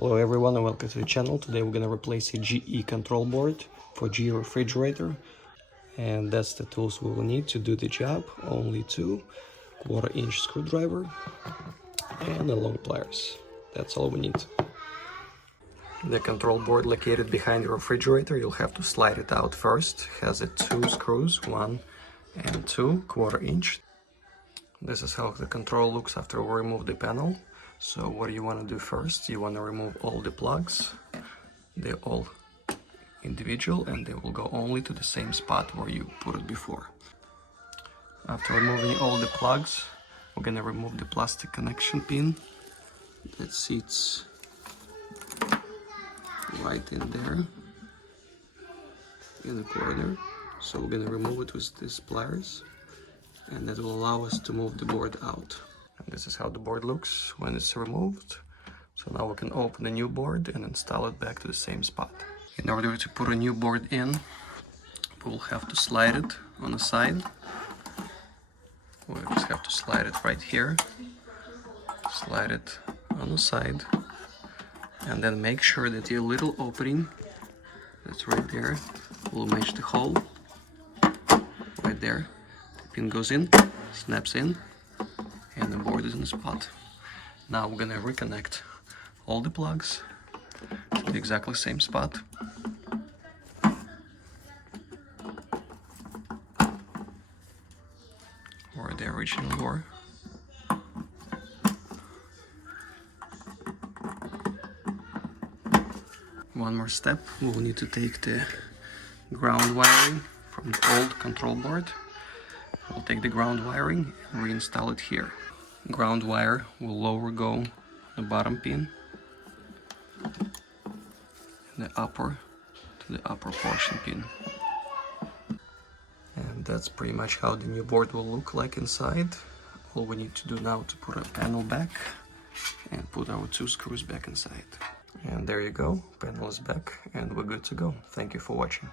Hello everyone and welcome to the channel. Today we're gonna replace a GE control board for GE refrigerator, and that's the tools we will need to do the job. Only two 1/4-inch screwdriver and a long pliers. That's all we need. The control board located behind the refrigerator, you'll have to slide it out first. It has two screws, 1 and 2 1/4-inch. This is how the control looks after we remove the panel. So what you want to do first, you want to remove all the plugs. They're all individual and they will go only to the same spot where you put it before. After removing all the plugs, we're going to remove the plastic connection pin that sits right in there in the corner. So we're going to remove it with these pliers, and that will allow us to move the board out. And this is how the board looks when it's removed. So now we can open the new board and install it back to the same spot. In order to put a new board in, we'll have to slide it on the side. We'll just have to slide it right here. Slide it on the side. And then make sure that your little opening that's right there will match the hole. Right there. The pin goes in, snaps in, and the board is in the spot. Now we're gonna reconnect all the plugs to the exactly same spot. Where they originally were. One more step, we will need to take the ground wiring from the old control board. We'll take the ground wiring and reinstall it here. Ground wire will lower go on the bottom pin, and the upper to the upper portion pin. And that's pretty much how the new board will look like inside. All we need to do now to put our panel back and put our two screws back inside. And there you go, panel is back and we're good to go. Thank you for watching.